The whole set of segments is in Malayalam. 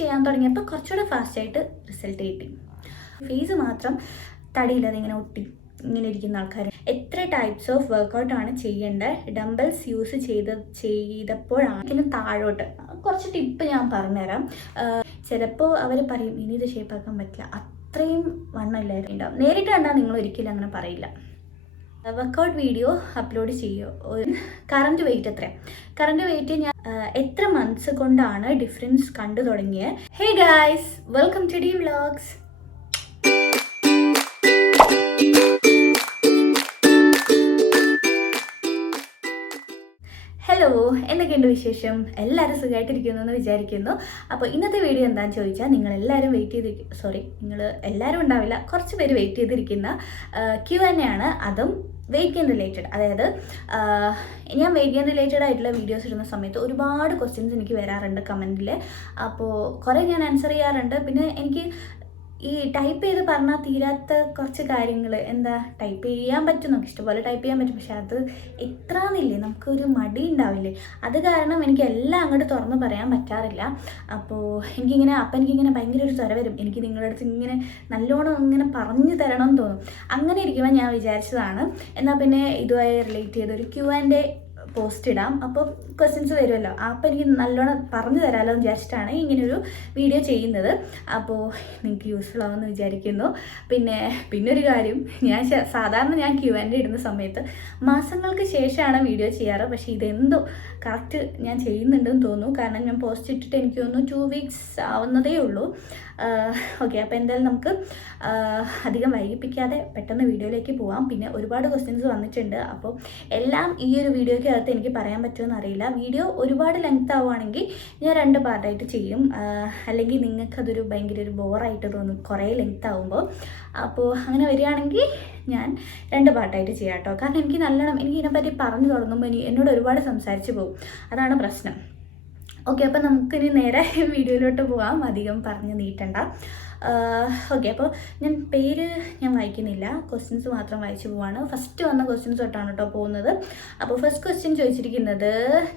ചെയ്യാൻ തുടങ്ങിയപ്പോൾ കുറച്ചുകൂടെ ഫാസ്റ്റായിട്ട് റിസൾട്ട് കിട്ടി. ഫേസ് മാത്രം തടിയില്ലാതെ ഇങ്ങനെ ഒട്ടി ഇങ്ങനെ ഇരിക്കുന്ന ആൾക്കാർ എത്ര ടൈപ്സ് ഓഫ് വർക്കൗട്ടാണ് ചെയ്യേണ്ടത്? ഡംബൽസ് യൂസ് ചെയ്ത് ചെയ്തപ്പോഴാണ് ഇതിന് താഴോട്ട്. കുറച്ച് ടിപ്പ് ഞാൻ പറഞ്ഞുതരാം. ചിലപ്പോൾ അവർ പറയും ഇനി ഇത് ഷേപ്പാക്കാൻ പറ്റില്ല. അത്രയും വണ്ണമില്ലായിരുന്നു ഉണ്ടാവും നേരിട്ട് കണ്ടാൽ നിങ്ങൾ ഒരിക്കലും അങ്ങനെ പറയില്ല. വർക്കൗട്ട് വീഡിയോ അപ്ലോഡ് ചെയ്യുമോ കറണ്ട് വെയിറ്റ് എത്ര കറണ്ട് വെയിറ്റ് ഞാൻ എത്ര മന്ത്സ് കൊണ്ടാണ് ഡിഫറൻസ് കണ്ടു തുടങ്ങിയത്? Hey guys welcome to D vlogs hello എന്തൊക്കെയുണ്ട് വിശേഷം? എല്ലാവരും സുഖമായിട്ടിരിക്കുന്നു എന്ന് വിചാരിക്കുന്നു. അപ്പോൾ ഇന്നത്തെ വീഡിയോ എന്താണെന്ന് ചോദിച്ചാൽ നിങ്ങൾ എല്ലാവരും വെയിറ്റ് ചെയ്ത് സോറി നിങ്ങൾ എല്ലാവരും ഉണ്ടാവില്ല കുറച്ച് പേര് വെയിറ്റ് ചെയ്തിരിക്കുന്ന ക്യു ആണ് അതും വെയിറ്റ് ഗെയിൻ റിലേറ്റഡ് അതായത് ഞാൻ വെയിറ്റ് ഗെയിൻ റിലേറ്റഡ് ആയിട്ടുള്ള വീഡിയോസ് ഇടുന്ന സമയത്ത് ഒരുപാട് ക്വസ്റ്റ്യൻസ് എനിക്ക് വരാറുണ്ട് കമന്റിൽ അപ്പോൾ കുറേ ഞാൻ ആൻസർ ചെയ്യാറുണ്ട്. പിന്നെ എനിക്ക് ഈ ടൈപ്പ് ചെയ്ത് പറഞ്ഞാൽ തീരാത്ത കുറച്ച് കാര്യങ്ങൾ എന്താ? ടൈപ്പ് ചെയ്യാൻ പറ്റും. നമുക്ക് ഇഷ്ടംപോലെ ടൈപ്പ് ചെയ്യാൻ പറ്റും. പക്ഷെ അത് എത്രാന്നില്ലേ? നമുക്കൊരു മടി ഉണ്ടാവില്ലേ? അത് കാരണം എനിക്ക് എല്ലാം അങ്ങോട്ട് തുറന്ന് പറയാൻ പറ്റാറില്ല. അപ്പോൾ എനിക്കിങ്ങനെ അപ്പം എനിക്കിങ്ങനെ ഭയങ്കര ഒരു ത്വര വരും. എനിക്ക് നിങ്ങളുടെ അടുത്ത് ഇങ്ങനെ നല്ലോണം ഇങ്ങനെ പറഞ്ഞു തരണം എന്ന് തോന്നും. അങ്ങനെ ഇരിക്കുമ്പോൾ ഞാൻ വിചാരിച്ചതാണ് എന്നാൽ പിന്നെ ഇതുമായി റിലേറ്റ് ചെയ്ത ഒരു ക്യു ആൻഡ് പോസ്റ്റ് ഇടാം അപ്പോൾ ക്വസ്റ്റ്യൻസ് വരുമല്ലോ. അപ്പോൾ എനിക്ക് നല്ലോണം പറഞ്ഞു തരാമല്ലോ എന്ന് വിചാരിച്ചിട്ടാണ് ഇങ്ങനൊരു വീഡിയോ ചെയ്യുന്നത്. അപ്പോൾ നിങ്ങൾക്ക് യൂസ്ഫുൾ ആവുമെന്ന് വിചാരിക്കുന്നു. പിന്നെ പിന്നെ ഒരു കാര്യം ഞാൻ സാധാരണ ഞാൻ ക്യു ആൻഡ് ഇടുന്ന സമയത്ത് മാസങ്ങൾക്ക് ശേഷമാണ് വീഡിയോ ചെയ്യാറ്. പക്ഷേ ഇതെന്തോ കറക്റ്റ് ഞാൻ ചെയ്യുന്നുണ്ടെന്ന് തോന്നുന്നു. കാരണം ഞാൻ പോസ്റ്റ് ഇട്ടിട്ട് എനിക്ക് തോന്നുന്നു ടു വീക്സ് ആവുന്നതേ ഉള്ളൂ. ഓക്കെ അപ്പോൾ എന്തായാലും നമുക്ക് അധികം വൈകിപ്പിക്കാതെ പെട്ടെന്ന് വീഡിയോയിലേക്ക് പോവാം. പിന്നെ ഒരുപാട് ക്വസ്റ്റ്യൻസ് വന്നിട്ടുണ്ട്. അപ്പോൾ എല്ലാം ഈ ഒരു വീഡിയോയ്ക്കകത്ത് എനിക്ക് പറയാൻ പറ്റുമെന്ന് അറിയില്ല. വീഡിയോ ഒരുപാട് ലെങ്ത് ആവുകയാണെങ്കിൽ ഞാൻ രണ്ട് പാർട്ടായിട്ട് ചെയ്യും. അല്ലെങ്കിൽ നിങ്ങൾക്കതൊരു ഭയങ്കര ഒരു ബോറായിട്ട് തോന്നും. കുറേ ലെങ്ത് ആവുമ്പോൾ. അപ്പോൾ അങ്ങനെ വരികയാണെങ്കിൽ ഞാൻ രണ്ട് പാർട്ടായിട്ട് ചെയ്യാം കേട്ടോ. കാരണം എനിക്ക് നല്ലോണം എനിക്ക് ഇതിനെപ്പറ്റി പറഞ്ഞു തുടങ്ങുമ്പോൾ എന്നോട് ഒരുപാട് സംസാരിച്ച് പോകും. അതാണ് പ്രശ്നം. ഓക്കെ അപ്പോൾ നമുക്കിനി നേരെ വീഡിയോയിലോട്ട് പോകാം അധികം പറഞ്ഞു നീട്ടണ്ട. ഓക്കെ അപ്പോൾ ഞാൻ പേര് ഞാൻ വായിക്കുന്നില്ല. ക്വസ്റ്റ്യൻസ് മാത്രം വായിച്ചു പോവാണ്. ഫസ്റ്റ് വന്ന ക്വസ്റ്റ്യൻസ് തൊട്ടാണ് കേട്ടോ പോകുന്നത്. അപ്പോൾ ഫസ്റ്റ് ക്വസ്റ്റ്യൻ ചോദിച്ചിരിക്കുന്നത്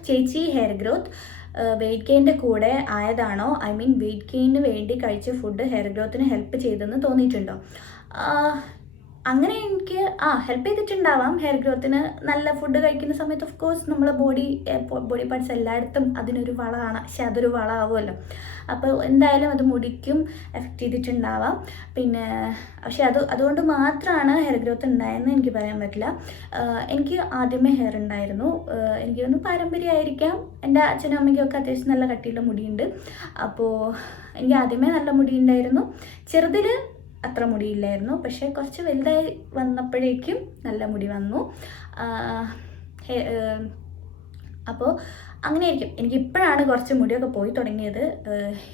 ചേച്ചി ഹെയർ ഗ്രോത്ത് വെയിറ്റ് ഗെയിന്റെ കൂടെ ആയതാണോ? ഐ മീൻ വെയിറ്റ് ഗെയിനിന് വേണ്ടി കഴിച്ച ഫുഡ് ഹെയർ ഗ്രോത്തിന് ഹെൽപ്പ് ചെയ്തെന്ന് തോന്നിയിട്ടുണ്ടോ? അങ്ങനെ എനിക്ക് ആ ഹെൽപ്പ് ചെയ്തിട്ടുണ്ടാവാം. ഹെയർ ഗ്രോത്തിന് നല്ല ഫുഡ് കഴിക്കുന്ന സമയത്ത് ഓഫ് കോഴ്സ് നമ്മളെ ബോഡി ബോഡി പാർട്സ് എല്ലായിടത്തും അതിനൊരു വളമാണ് പക്ഷെ അതൊരു വളമാവുമല്ലോ. അപ്പോൾ എന്തായാലും അത് മുടിക്കും എഫക്റ്റ് ചെയ്തിട്ടുണ്ടാവാം. പിന്നെ പക്ഷെ അത് അതുകൊണ്ട് മാത്രമാണ് ഹെയർ ഗ്രോത്ത് ഉണ്ടായെന്ന് എനിക്ക് പറയാൻ പറ്റില്ല. എനിക്ക് ആദ്യമേ ഹെയർ ഉണ്ടായിരുന്നു. എനിക്ക് തോന്നുന്നു പാരമ്പര്യമായിരിക്കാം. എന്റെ അച്ഛനും അമ്മയ്ക്കും ഒക്കെ അത്യാവശ്യം നല്ല കട്ടിയുള്ള മുടിയുണ്ട്. അപ്പോൾ എനിക്ക് ആദ്യമേ നല്ല മുടി ഉണ്ടായിരുന്നു. ചെറുതിൽ അത്ര മുടിയില്ലായിരുന്നു. പക്ഷേ കുറച്ച് വലുതായി വന്നപ്പോഴേക്കും നല്ല മുടി വന്നു. അപ്പോൾ അങ്ങനെയായിരിക്കും. എനിക്ക് ഇപ്പോഴാണ് കുറച്ച് മുടിയൊക്കെ പോയി തുടങ്ങിയത്.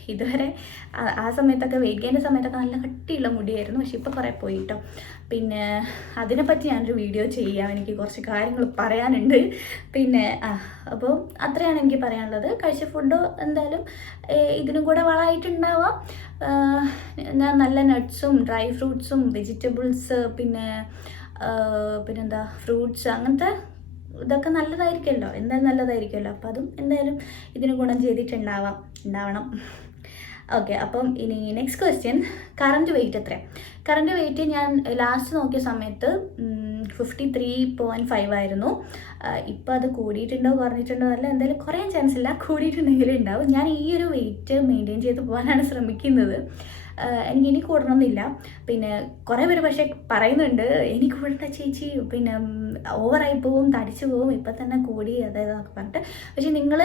ഇതുവരെ ആ- സമയത്തൊക്കെ വെയിറ്റ് ഗെയിന്റെ സമയത്തൊക്കെ നല്ല കട്ടിയുള്ള മുടിയായിരുന്നു. പക്ഷെ ഇപ്പോൾ കുറേ പോയി കേട്ടോ പിന്നെ അതിനെപ്പറ്റി ഞാനൊരു വീഡിയോ ചെയ്യാം. എനിക്ക് കുറച്ച് കാര്യങ്ങൾ പറയാനുണ്ട്. പിന്നെ അപ്പോൾ അത്രയാണ് എനിക്ക് പറയാനുള്ളത്. കഴിച്ച ഫുഡ് എന്തായാലും ഇതിനും കൂടെ വളമായിട്ടുണ്ടാവാം. ഞാൻ നല്ല നട്ട്സും ഡ്രൈ ഫ്രൂട്ട്സും വെജിറ്റബിൾസ് പിന്നെ പിന്നെന്താ ഫ്രൂട്ട്സ് അങ്ങനത്തെ ഇതൊക്കെ നല്ലതായിരിക്കുമല്ലോ. എന്തായാലും നല്ലതായിരിക്കുമല്ലോ. അപ്പോൾ അതും എന്തായാലും ഇതിന് ഗുണം ചെയ്തിട്ടുണ്ടാവാം. ഉണ്ടാവണം. ഓക്കെ അപ്പം ഇനി നെക്സ്റ്റ് ക്വസ്റ്റ്യൻ കറണ്ട് വെയിറ്റ് എത്രയാണ് കറണ്ട് വെയിറ്റ് ഞാൻ ലാസ്റ്റ് നോക്കിയ സമയത്ത് ഫിഫ്റ്റി ത്രീ പോയിന്റ് ഫൈവ് ആയിരുന്നു. ഇപ്പോൾ അത് കൂടിയിട്ടുണ്ടോ കുറഞ്ഞിട്ടുണ്ടോ അല്ല എന്തായാലും കുറയാൻ ചാൻസ് ഇല്ല. കൂടിയിട്ടുണ്ടെങ്കിലും ഉണ്ടാവും. ഞാൻ ഈ ഒരു വെയിറ്റ് മെയിന്റെയിൻ ചെയ്ത് പോകാനാണ് ശ്രമിക്കുന്നത്. എനിക്ക് ഇനി കൂടണമെന്നില്ല. പിന്നെ കുറേ പേര് പക്ഷേ പറയുന്നുണ്ട് എനിക്ക് കൂടണ്ട ചേച്ചി. പിന്നെ ഓവറായി പോവും തടിച്ചു പോവും ഇപ്പം തന്നെ കൂടി അതായത് എന്നൊക്കെ പറഞ്ഞിട്ട്. പക്ഷേ നിങ്ങൾ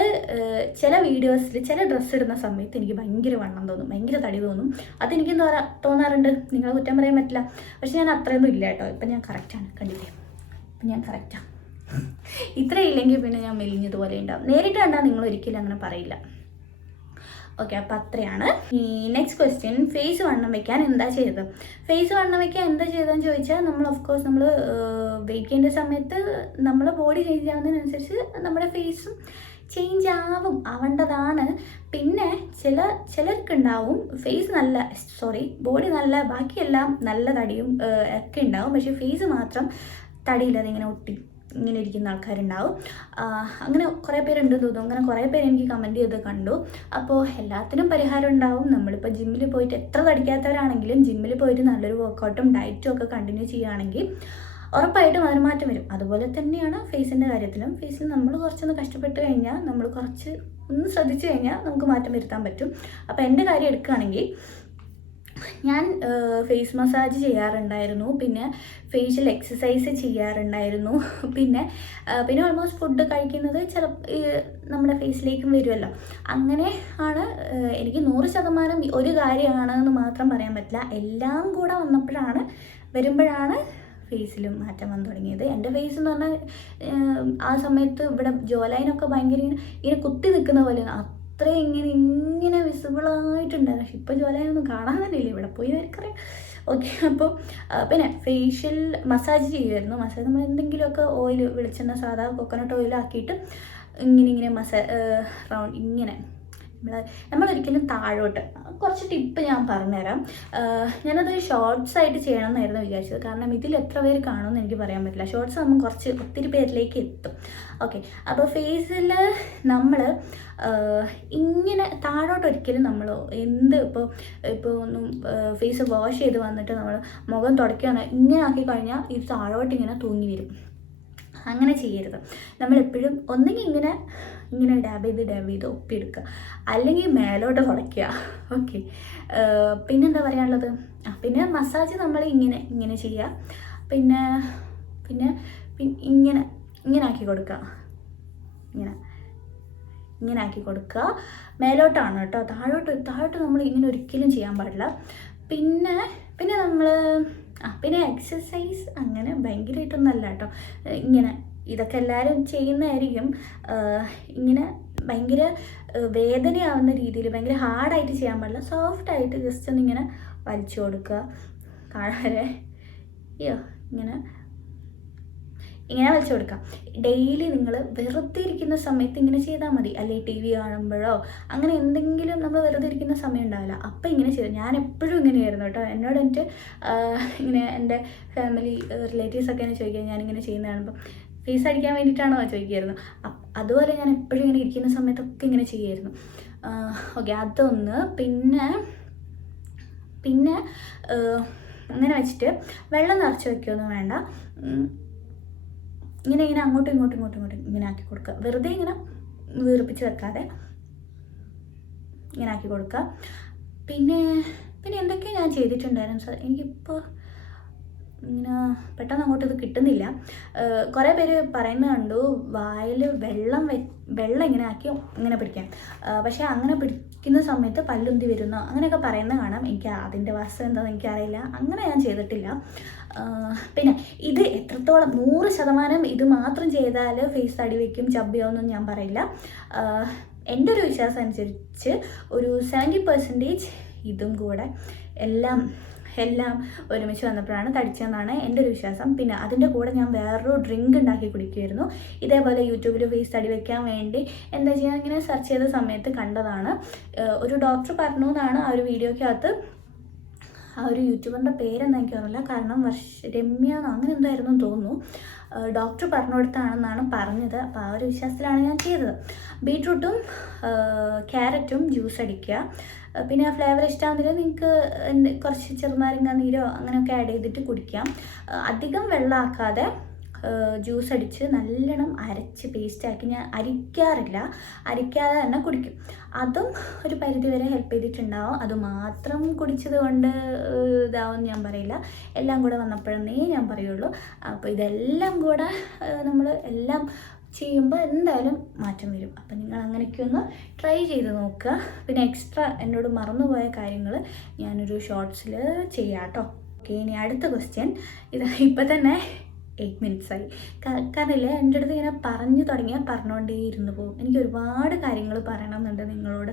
ചില വീഡിയോസിൽ ചില ഡ്രസ്സ് ഇടുന്ന സമയത്ത് എനിക്ക് ഭയങ്കര വണ്ണം തോന്നും ഭയങ്കര തടി തോന്നും. അതെനിക്ക് പറയാ തോന്നാറുണ്ട്. നിങ്ങളെ കുറ്റം പറയാൻ പറ്റില്ല. പക്ഷെ ഞാൻ അത്രയൊന്നും ഇല്ല കേട്ടോ. ഇപ്പം ഞാൻ കറക്റ്റാണ് കണ്ടില്ലേ? ഇപ്പം ഞാൻ കറക്റ്റാണ് ഇത്ര ഇല്ലെങ്കിൽ പിന്നെ ഞാൻ മെലിഞ്ഞതുപോലെ ഉണ്ടാവും. നേരിട്ട് കണ്ടാൽ നിങ്ങൾ ഒരിക്കലും അങ്ങനെ പറയില്ല. ഓക്കെ അപ്പം അത്രയാണ്. ഈ നെക്സ്റ്റ് ക്വസ്റ്റ്യൻ ഫേസ് വണ്ണം വെക്കാൻ എന്താ ചെയ്തത്? ഫേസ് വണ്ണം വെക്കാൻ എന്താ ചെയ്തതെന്ന് ചോദിച്ചാൽ നമ്മൾ ഓഫ് കോഴ്സ് നമ്മൾ വെയിറ്റ് സമയത്ത് നമ്മളെ ബോഡി ചേഞ്ച് ആവുന്നതിനനുസരിച്ച് നമ്മുടെ ഫേസും ചേഞ്ച് ആവും ആവേണ്ടതാണ്. പിന്നെ ചില ചിലർക്കുണ്ടാവും ഫേസ് നല്ല സോറി ബോഡി നല്ല ബാക്കിയെല്ലാം നല്ല തടിയും ഒക്കെ ഉണ്ടാവും. പക്ഷേ ഫേസ് മാത്രം തടിയില്ലാതെ ഇങ്ങനെ ഒട്ടി. ഇങ്ങനെ ഇരിക്കുന്ന ആൾക്കാരുണ്ടാവും. അങ്ങനെ കുറേ പേരുണ്ട് തോന്നുന്നു. അങ്ങനെ കുറേ പേര് എനിക്ക് കമന്റ് ചെയ്ത് കണ്ടു. അപ്പോൾ എല്ലാത്തിനും പരിഹാരം ഉണ്ടാവും. നമ്മളിപ്പോൾ ജിമ്മിൽ പോയിട്ട് എത്ര തടിക്കാത്തവരാണെങ്കിലും ജിമ്മിൽ പോയിട്ട് നല്ലൊരു വർക്കൗട്ടും ഡയറ്റും ഒക്കെ കണ്ടിന്യൂ ചെയ്യുകയാണെങ്കിൽ ഉറപ്പായിട്ടും അതിന് മാറ്റം വരും. അതുപോലെ തന്നെയാണ് ഫേസിന്റെ കാര്യത്തിലും. ഫേസിൽ നമ്മൾ കുറച്ചൊന്ന് കഷ്ടപ്പെട്ട് കഴിഞ്ഞാൽ നമ്മൾ കുറച്ച് ഒന്ന് ശ്രദ്ധിച്ചു കഴിഞ്ഞാൽ നമുക്ക് മാറ്റം വരുത്താൻ പറ്റും. അപ്പോൾ എന്റെ കാര്യം എടുക്കുകയാണെങ്കിൽ ഞാൻ ഫേസ് മസാജ് ചെയ്യാറുണ്ടായിരുന്നു. പിന്നെ ഫേഷ്യൽ എക്സസൈസ് ചെയ്യാറുണ്ടായിരുന്നു. പിന്നെ പിന്നെ ഓൾമോസ്റ്റ് ഫുഡ് കഴിക്കുന്നത് ചില നമ്മുടെ ഫേസിലേക്കും വരുമല്ലോ അങ്ങനെ ആണ് എനിക്ക് നൂറ് ശതമാനം ഒരു കാര്യമാണ് എന്ന് മാത്രം പറയാൻ പറ്റില്ല. എല്ലാം കൂടെ വന്നപ്പോഴാണ് വരുമ്പോഴാണ് ഫേസിലും മാറ്റം വന്നു തുടങ്ങിയത്. എന്റെ ഫേസ് എന്ന് പറഞ്ഞാൽ ആ സമയത്ത് ഇവിടെ ജോലൈനൊക്കെ ഭയങ്കര ഇങ്ങനെ കുത്തി നിൽക്കുന്ന പോലെ അത്രയും ഇങ്ങനെ ഇങ്ങനെ വിസിബിളായിട്ടുണ്ടായിരുന്നു പക്ഷെ ഇപ്പോൾ ജോലൈനൊന്നും കാണാൻ തന്നെ ഇല്ല. ഇവിടെ പോയി എനിക്കറിയാം ഓക്കെ അപ്പോൾ പിന്നെ ഫേഷ്യൽ മസാജ് ചെയ്യുമായിരുന്നു. മസാജ് നമ്മൾ എന്തെങ്കിലുമൊക്കെ ഓയിൽ വെളിച്ചെണ്ണ സാധാ കൊക്കനട്ട് ഓയിൽ ആക്കിയിട്ട് ഇങ്ങനെ ഇങ്ങനെ മസാ റൗണ്ട് ഇങ്ങനെ നമ്മൾ നമ്മളൊരിക്കലും താഴോട്ട്. കുറച്ച് ടിപ്പ് ഞാൻ പറഞ്ഞുതരാം. ഞാനത് ഷോർട്സ് ആയിട്ട് ചെയ്യണം എന്നായിരുന്നു വിചാരിച്ചത്. കാരണം ഇതിൽ എത്ര പേര് കാണുമെന്ന് എനിക്ക് പറയാൻ പറ്റില്ല. ഷോർട്സ് ആകുമ്പോൾ കുറച്ച് ഒത്തിരി പേരിലേക്ക് എത്തും. ഓക്കെ അപ്പോൾ ഫേസിൽ നമ്മൾ ഇങ്ങനെ താഴോട്ട് ഒരിക്കലും നമ്മൾ എന്ത് ഇപ്പോൾ ഇപ്പോൾ ഒന്നും ഫേസ് വാഷ് ചെയ്ത് വന്നിട്ട് നമ്മൾ മുഖം തുടയ്ക്കുകയാണ് ഇങ്ങനെ ആക്കി കഴിഞ്ഞാൽ ഇത് താഴോട്ട് ഇങ്ങനെ തൂങ്ങി വരും. അങ്ങനെ ചെയ്യരുത്. നമ്മളെപ്പോഴും ഒന്നെങ്കിൽ ഇങ്ങനെ ഇങ്ങനെ ഡാബ് ചെയ്ത് ഡാബ് ചെയ്ത് ഒപ്പിയെടുക്കുക അല്ലെങ്കിൽ മേലോട്ട് തുടയ്ക്കുക ഓക്കെ പിന്നെന്താ പറയാനുള്ളത്? പിന്നെ മസാജ് നമ്മൾ ഇങ്ങനെ ഇങ്ങനെ ചെയ്യുക. പിന്നെ പിന്നെ ഇങ്ങനെ ഇങ്ങനെ ആക്കി കൊടുക്കുക. ഇങ്ങനെ ഇങ്ങനെ ആക്കി കൊടുക്കുക. മേലോട്ടാണ് കേട്ടോ. താഴോട്ട് താഴോട്ട് നമ്മൾ ഇങ്ങനെ ഒരിക്കലും ചെയ്യാൻ പാടില്ല. പിന്നെ പിന്നെ നമ്മൾ ആ പിന്നെ എക്സസൈസ് അങ്ങനെ ഭയങ്കരമായിട്ടൊന്നല്ല കേട്ടോ. ഇങ്ങനെ ഇതൊക്കെ എല്ലാവരും ചെയ്യുന്നതായിരിക്കും. ഇങ്ങനെ ഭയങ്കര വേദനയാവുന്ന രീതിയിൽ ഭയങ്കര ഹാർഡായിട്ട് ചെയ്യാൻ പാടില്ല. സോഫ്റ്റായിട്ട് ജസ്റ്റ് ഒന്ന് ഇങ്ങനെ വലിച്ചു കൊടുക്കുക. കാണാതെ അയ്യോ ഇങ്ങനെ ഇങ്ങനെ വലിച്ചു കൊടുക്കാം ഡെയിലി നിങ്ങൾ വെറുതെ ഇരിക്കുന്ന സമയത്ത് ഇങ്ങനെ ചെയ്താൽ മതി. അല്ലെങ്കിൽ ടി വി കാണുമ്പോഴോ അങ്ങനെ എന്തെങ്കിലും നമ്മൾ വെറുതെ ഇരിക്കുന്ന സമയം ഉണ്ടാവില്ല. അപ്പം ഇങ്ങനെ ചെയ്തു. ഞാൻ എപ്പോഴും ഇങ്ങനെയായിരുന്നു കേട്ടോ. എന്നോട് എന്റെ ഇങ്ങനെ എന്റെ ഫാമിലി റിലേറ്റീവ്സൊക്കെ എന്നെ ചോദിക്കുക. ഞാനിങ്ങനെ ചെയ്യുന്ന കാണുമ്പോൾ ഫീസ് അടിക്കാൻ വേണ്ടിയിട്ടാണോ ചോദിക്കുമായിരുന്നു അതുപോലെ ഞാൻ എപ്പോഴും ഇങ്ങനെ ഇരിക്കുന്ന സമയത്തൊക്കെ ഇങ്ങനെ ചെയ്യുമായിരുന്നു ഓക്കെ അതൊന്ന് പിന്നെ പിന്നെ അങ്ങനെ വെച്ചിട്ട് വെള്ളം നിറച്ച് വെക്കുകയൊന്നും വേണ്ട. ഇങ്ങനെ ഇങ്ങനെ അങ്ങോട്ടും ഇങ്ങോട്ടും ഇങ്ങോട്ടും ഇങ്ങോട്ടും ഇങ്ങനെ ആക്കി കൊടുക്കുക. വെറുതെ ഇങ്ങനെ വീർപ്പിച്ച് വെക്കാതെ ഇങ്ങനെ ആക്കി കൊടുക്കുക. പിന്നെ പിന്നെ എന്തൊക്കെയാണ് ഞാൻ ചെയ്തിട്ടുണ്ടായിരുന്നു സാർ. എനിക്കിപ്പോൾ ഇങ്ങനെ പെട്ടെന്ന് അങ്ങോട്ട് ഇത് കിട്ടുന്നില്ല. കുറേ പേര് പറയുന്നത് കണ്ടു വായിൽ വെള്ളം വെള്ളം ഇങ്ങനെ ആക്കി ഇങ്ങനെ പിടിക്കാം പക്ഷേ അങ്ങനെ പിടിക്കുന്ന സമയത്ത് പല്ലുന്തി വരുന്നു. അങ്ങനെയൊക്കെ പറയുന്നത് കാണാം. എനിക്ക് അതിന്റെ വാസ്തവം എന്താണെന്ന് എനിക്കറിയില്ല. അങ്ങനെ ഞാൻ ചെയ്തിട്ടില്ല. പിന്നെ ഇത് എത്രത്തോളം നൂറ് ശതമാനം ഇത് മാത്രം ചെയ്താൽ ഫേസ് തടി വയ്ക്കും ചബ്ബിയാവെന്നും ഞാൻ പറയില്ല. എന്റെ ഒരു വിശ്വാസം അനുസരിച്ച് ഒരു സെവന്റി പെർസെന്റേജ് ഇതും കൂടെ എല്ലാം എല്ലാം ഒരുമിച്ച് വന്നപ്പോഴാണ് തടിച്ചതെന്നാണ് എന്റെ ഒരു വിശ്വാസം. പിന്നെ അതിന്റെ കൂടെ ഞാൻ വേറൊരു ഡ്രിങ്ക് ഉണ്ടാക്കി കുടിക്കുമായിരുന്നു. ഇതേപോലെ യൂട്യൂബിൽ ഫേസ് തടി വയ്ക്കാൻ വേണ്ടി എന്താ ചെയ്യുക ഇങ്ങനെ സെർച്ച് ചെയ്ത സമയത്ത് കണ്ടതാണ്. ഒരു ഡോക്ടർ പറഞ്ഞു എന്നാണ് ആ ഒരു വീഡിയോക്കകത്ത്. ആ ഒരു യൂട്യൂബറിന്റെ പേരെന്താ എനിക്ക് ഓർമ്മയില്ല. കാരണം വർഷ രമ്യ അങ്ങനെ എന്തായിരുന്നു തോന്നുന്നു. ഡോക്ടർ പറഞ്ഞു കൊടുത്താണെന്നാണ് പറഞ്ഞത്. അപ്പോൾ ആ ഒരു വിശ്വാസത്തിലാണ് ഞാൻ ചെയ്തത്. ബീട്രൂട്ടും ക്യാരറ്റും ജ്യൂസ് അടിക്കുക. ഏഹ് ആ ഫ്ലേവർ ഇഷ്ടമാകുന്നില്ല നിങ്ങൾക്ക് കുറച്ച് ചെറുനാരങ്ങ നീരോ അങ്ങനെയൊക്കെ ആഡ് ചെയ്തിട്ട് കുടിക്കാം. അധികം വെള്ളമാക്കാതെ ജ്യൂസ് അടിച്ച് നല്ലോണം അരച്ച് പേസ്റ്റാക്കി ഞാൻ അരിക്കാറില്ല. അരിക്കാതെ തന്നെ കുടിക്കും. അതും ഒരു പരിധി വരെ ഹെൽപ്പ് ചെയ്തിട്ടുണ്ടാവും. അത് മാത്രം കുടിച്ചത് കൊണ്ട് ഇതാവും ഞാൻ പറയില്ല. എല്ലാം കൂടെ വന്നപ്പോഴെന്നേ ഞാൻ പറയുള്ളൂ. അപ്പോൾ ഇതെല്ലാം കൂടെ നമ്മൾ എല്ലാം ചെയ്യുമ്പോൾ എന്തായാലും മാറ്റം വരും. അപ്പം നിങ്ങൾ അങ്ങനെയൊക്കെ ഒന്ന് ട്രൈ ചെയ്ത് നോക്കുക. പിന്നെ എക്സ്ട്രാ എന്നോട് മറന്നുപോയ കാര്യങ്ങൾ ഞാനൊരു ഷോർട്സിൽ ചെയ്യാം കേട്ടോ ഓക്കെ ഇനി അടുത്ത ക്വസ്റ്റ്യൻ ഇത് ഇപ്പം തന്നെ എയ്റ്റ് മിനിറ്റ്സ് ആയി. എന്റെ അടുത്ത് ഇങ്ങനെ പറഞ്ഞു തുടങ്ങിയാൽ പറഞ്ഞുകൊണ്ടേ ഇരുന്ന് പോകും. എനിക്ക് ഒരുപാട് കാര്യങ്ങൾ പറയണമെന്നുണ്ട് നിങ്ങളോട്.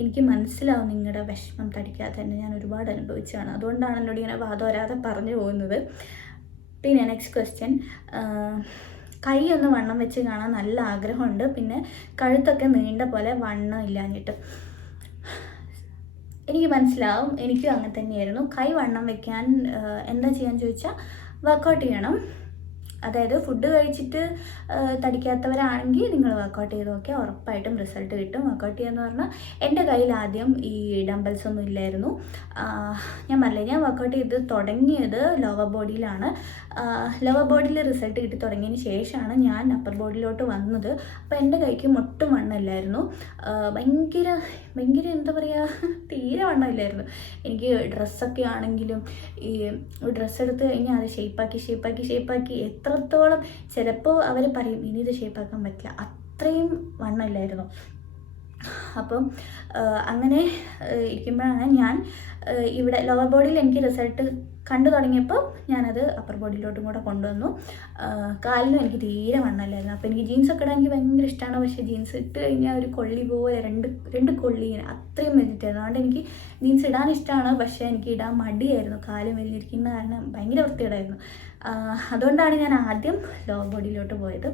എനിക്ക് മനസ്സിലാവും നിങ്ങളുടെ വിഷമം തടിക്കാതെ തന്നെ ഞാൻ ഒരുപാട് അനുഭവിച്ചതാണ്. അതുകൊണ്ടാണ് എന്നോട് ഇങ്ങനെ വാദോരാതെ പറഞ്ഞു പോകുന്നത്. പിന്നെ നെക്സ്റ്റ് ക്വസ്റ്റ്യൻ കൈ ഒന്ന് വണ്ണം വെച്ച് കാണാൻ നല്ല ആഗ്രഹമുണ്ട്. പിന്നെ കഴുത്തൊക്കെ നീണ്ട പോലെ വണ്ണം ഇല്ലാഞ്ഞിട്ട്. എനിക്ക് മനസ്സിലാവും. എനിക്കും അങ്ങനെ തന്നെയായിരുന്നു. കൈ വണ്ണം വെക്കാൻ എന്താ ചെയ്യാൻ ചോദിച്ചാൽ വർക്കൗട്ട് ചെയ്യണം. അതായത് ഫുഡ് കഴിച്ചിട്ട് തടിക്കാത്തവരാണെങ്കിൽ നിങ്ങൾ വർക്കൗട്ട് ചെയ്ത് നോക്കിയാൽ ഉറപ്പായിട്ടും റിസൾട്ട് കിട്ടും. വർക്കൗട്ട് ചെയ്യാന്ന് പറഞ്ഞാൽ എന്റെ കയ്യിൽ ആദ്യം ഈ ഡംബൽസ് ഒന്നും ഇല്ലായിരുന്നു. ഞാൻ പറഞ്ഞില്ല ഞാൻ വർക്കൗട്ട് ചെയ്ത് തുടങ്ങിയത് ലോവർ ബോഡിയിലാണ് ലോവർ ബോഡിയിൽ റിസൾട്ട് കിട്ടി തുടങ്ങിയതിന് ശേഷമാണ് ഞാൻ അപ്പർ ബോഡിയിലോട്ട് വന്നത്. അപ്പോൾ എന്റെ കൈക്ക് മൊട്ടും വണ്ണമില്ലായിരുന്നു ഭയങ്കര ഭയങ്കര എന്താ പറയുക തീരെ വണ്ണമില്ലായിരുന്നു എനിക്ക് ഡ്രസ്സൊക്കെ ആണെങ്കിലും ഈ ഡ്രസ്സ് എടുത്ത് കഴിഞ്ഞാൽ അത് ഷേപ്പാക്കി ഷേപ്പാക്കി ഷേപ്പാക്കി എത്രത്തോളം ചിലപ്പോൾ അവർ പറയും ഇനി ഇത് ഷേപ്പാക്കാൻ പറ്റില്ല. അത്രയും വണ്ണമില്ലായിരുന്നു. അപ്പം അങ്ങനെ ഇരിക്കുമ്പോഴാണ് ഞാൻ ഇവിടെ ലോവർ ബോഡിയിൽ എനിക്ക് റിസൾട്ട് കണ്ടു തുടങ്ങിയപ്പോൾ ഞാനത് അപ്പർ ബോഡിയിലോട്ടും കൂടെ കൊണ്ടുവന്നു. കാലിനും എനിക്ക് തീരെ വണ്ണമല്ലായിരുന്നു. അപ്പോൾ എനിക്ക് ജീൻസ് ഒക്കെ ഇടാൻ എനിക്ക് ഭയങ്കര ഇഷ്ടമാണ് പക്ഷേ ജീൻസ് ഇട്ട് കഴിഞ്ഞാൽ ഒരു കൊള്ളി പോലെ രണ്ട് രണ്ട് കൊള്ളി അത്രയും വലിയിട്ടായിരുന്നു അതുകൊണ്ട് എനിക്ക് ജീൻസ് ഇടാൻ ഇഷ്ടമാണ് പക്ഷേ എനിക്ക് ഇടാൻ മടിയായിരുന്നു. കാലും വലിയിരിക്കുന്ന കാരണം ഭയങ്കര വൃത്തികേടായിരുന്നു. അതുകൊണ്ടാണ് ഞാൻ ആദ്യം ലോ ബോഡിയിലോട്ട് പോയത്.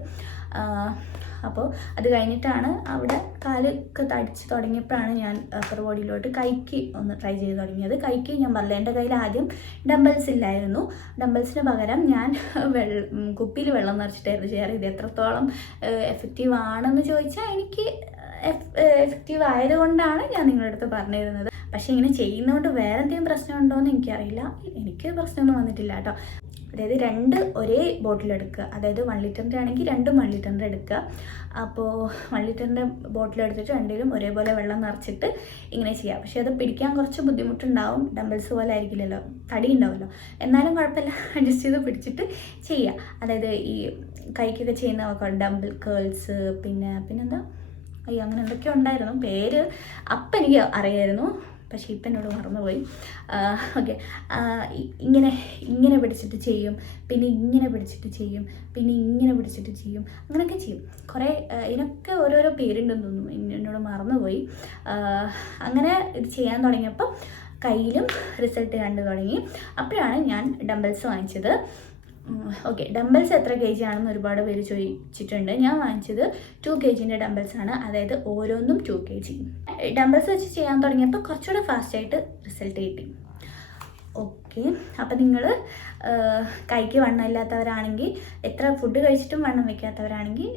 അപ്പോൾ അത് കഴിഞ്ഞിട്ടാണ് അവിടെ കാലൊക്കെ തടിച്ച് തുടങ്ങിയപ്പോഴാണ് ഞാൻ അപ്പർ ബോഡിയിലോട്ട് കൈക്ക് ഒന്ന് ട്രൈ ചെയ്ത് തുടങ്ങിയത്. കൈക്ക് ഞാൻ പറഞ്ഞില്ല എന്റെ കയ്യിൽ ആദ്യം ഡംബൽസ് ഇല്ലായിരുന്നു. ഡംബൽസിന് പകരം ഞാൻ വെള്ള കുപ്പിയിൽ വെള്ളം നിറച്ചിട്ടായിരുന്നു ചെയ്യാറ്. ഇത് എത്രത്തോളം എഫക്റ്റീവ് ആണെന്ന് ചോദിച്ചാൽ എനിക്ക് എഫക്റ്റീവ് ആയതുകൊണ്ടാണ് ഞാൻ നിങ്ങളുടെ അടുത്ത് പറഞ്ഞു തരുന്നത് പക്ഷേ ഇങ്ങനെ ചെയ്യുന്നതുകൊണ്ട് വേറെ എന്തെങ്കിലും പ്രശ്നമുണ്ടോ എന്ന് എനിക്കറിയില്ല. എനിക്ക് പ്രശ്നമൊന്നും വന്നിട്ടില്ല കേട്ടോ. അതായത് രണ്ട് ഒരേ ബോട്ടിൽ എടുക്കുക. അതായത് വൺ ലിറ്ററിന്റെ ആണെങ്കിൽ രണ്ടും വൺ ലിറ്ററിന്റെ എടുക്കുക. അപ്പോൾ വൺ ലിറ്ററിന്റെ ബോട്ടിൽ എടുത്തിട്ട് രണ്ടിലും ഒരേപോലെ വെള്ളം നിറച്ചിട്ട് ഇങ്ങനെ ചെയ്യുക പക്ഷേ അത് പിടിക്കാൻ കുറച്ച് ബുദ്ധിമുട്ടുണ്ടാവും. ഡംബിൾസ് പോലെ ആയിരിക്കില്ലല്ലോ. തടി ഉണ്ടാവുമല്ലോ. എന്നാലും കുഴപ്പമില്ല. അഡ്ജസ്റ്റ് ചെയ്ത് പിടിച്ചിട്ട് ചെയ്യുക അതായത് ഈ കൈക്കൊക്കെ ചെയ്യുന്ന ഡംബിൾ കേൾസ് പിന്നെ പിന്നെന്താ? അയ്യോ അങ്ങനെ എന്തൊക്കെയോ ഉണ്ടായിരുന്നു. പേര് അപ്പം എനിക്ക് അറിയായിരുന്നു. പക്ഷേ ഇപ്പം എന്നോട് മറന്നുപോയി ഓക്കെ. ഇങ്ങനെ ഇങ്ങനെ പിടിച്ചിട്ട് ചെയ്യും. പിന്നെ ഇങ്ങനെ പിടിച്ചിട്ട് ചെയ്യും. പിന്നെ ഇങ്ങനെ പിടിച്ചിട്ട് ചെയ്യും. അങ്ങനെയൊക്കെ ചെയ്യും. കുറേ ഇതിനൊക്കെ ഓരോരോ പേരുണ്ടെന്ന് തോന്നുന്നു. എന്നെ- എന്നോട് മറന്നുപോയി. അങ്ങനെ ഇത് ചെയ്യാൻ തുടങ്ങിയപ്പോൾ കയ്യിലും റിസൾട്ട് കണ്ടു തുടങ്ങി. അപ്പോഴാണ് ഞാൻ ഡംബൽസ് വാങ്ങിച്ചത്. ഓക്കെ ഡംബൽസ് എത്ര കെ ജി ആണെന്ന് ഒരുപാട് പേര് ചോദിച്ചിട്ടുണ്ട്. ഞാൻ വാങ്ങിച്ചത് ടു കെ ജിന്റെ ഡംബൽസ് ആണ്. അതായത് ഓരോന്നും ടു കെ ജി ഡംബൽസ് വെച്ച് ചെയ്യാൻ തുടങ്ങിയപ്പോൾ കുറച്ചുകൂടെ ഫാസ്റ്റായിട്ട് റിസൾട്ട് കിട്ടി. ഓക്കെ അപ്പം നിങ്ങൾ കൈക്ക് വണ്ണം ഇല്ലാത്തവരാണെങ്കിൽ എത്ര ഫുഡ് കഴിച്ചിട്ടും വണ്ണം വെക്കാത്തവരാണെങ്കിൽ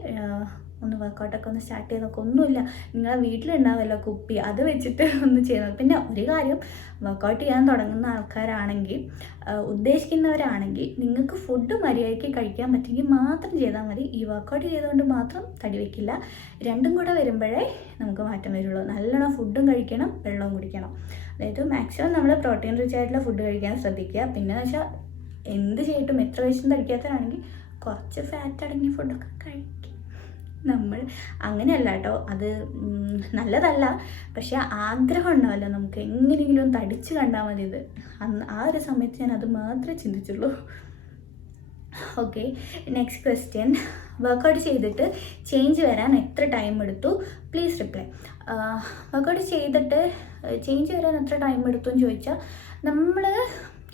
ഒന്ന് വർക്കൗട്ടൊക്കെ ഒന്ന് സ്റ്റാർട്ട് ചെയ്ത് നോക്കുക ഒന്നുമില്ല. നിങ്ങളെ വീട്ടിലുണ്ടാവുമല്ലോ കുപ്പി. അത് വെച്ചിട്ട് ഒന്ന് ചെയ്യുന്നത് പിന്നെ ഒരു കാര്യം വർക്കൗട്ട് ചെയ്യാൻ തുടങ്ങുന്ന ആൾക്കാരാണെങ്കിൽ ഉദ്ദേശിക്കുന്നവരാണെങ്കിൽ നിങ്ങൾക്ക് ഫുഡ് മര്യാദയ്ക്ക് കഴിക്കാൻ പറ്റുമെങ്കിൽ മാത്രം ചെയ്താൽ മതി. ഈ വർക്കൗട്ട് ചെയ്തുകൊണ്ട് മാത്രം തടി വയ്ക്കില്ല രണ്ടും കൂടെ വരുമ്പോഴേ നമുക്ക് മാറ്റം വരുള്ളൂ. നല്ലോണം ഫുഡും കഴിക്കണം വെള്ളവും കുടിക്കണം. അതായത് മാക്സിമം നമ്മൾ പ്രോട്ടീൻ റിച്ച് ആയിട്ടുള്ള ഫുഡ് കഴിക്കാൻ ശ്രദ്ധിക്കുക. പിന്നെ വെച്ചാൽ എന്ത് ചെയ്തിട്ടും എത്ര വയസ്സും തടിക്കാത്തവരാണെങ്കിൽ കുറച്ച് ഫാറ്റ് അടങ്ങിയ ഫുഡൊക്കെ കഴിക്കും നമ്മൾ അങ്ങനെയല്ല കേട്ടോ. അത് നല്ലതല്ല. പക്ഷേ ആഗ്രഹം ഉണ്ടാവല്ലോ നമുക്ക് എങ്ങനെയെങ്കിലും തടിച്ച് കണ്ടാൽ മതി ഇത്. അന്ന് ആ ഒരു സമയത്ത് ഞാൻ അത് മാത്രമേ ചിന്തിച്ചുള്ളൂ. ഓക്കെ നെക്സ്റ്റ് ക്വസ്റ്റ്യൻ വർക്കൗട്ട് ചെയ്തിട്ട് ചേഞ്ച് വരാൻ എത്ര ടൈം എടുത്തു? പ്ലീസ് റിപ്ലൈ വർക്കൗട്ട് ചെയ്തിട്ട് ചേഞ്ച് വരാൻ എത്ര ടൈം എടുത്തു എന്ന് ചോദിച്ചാൽ നമ്മൾ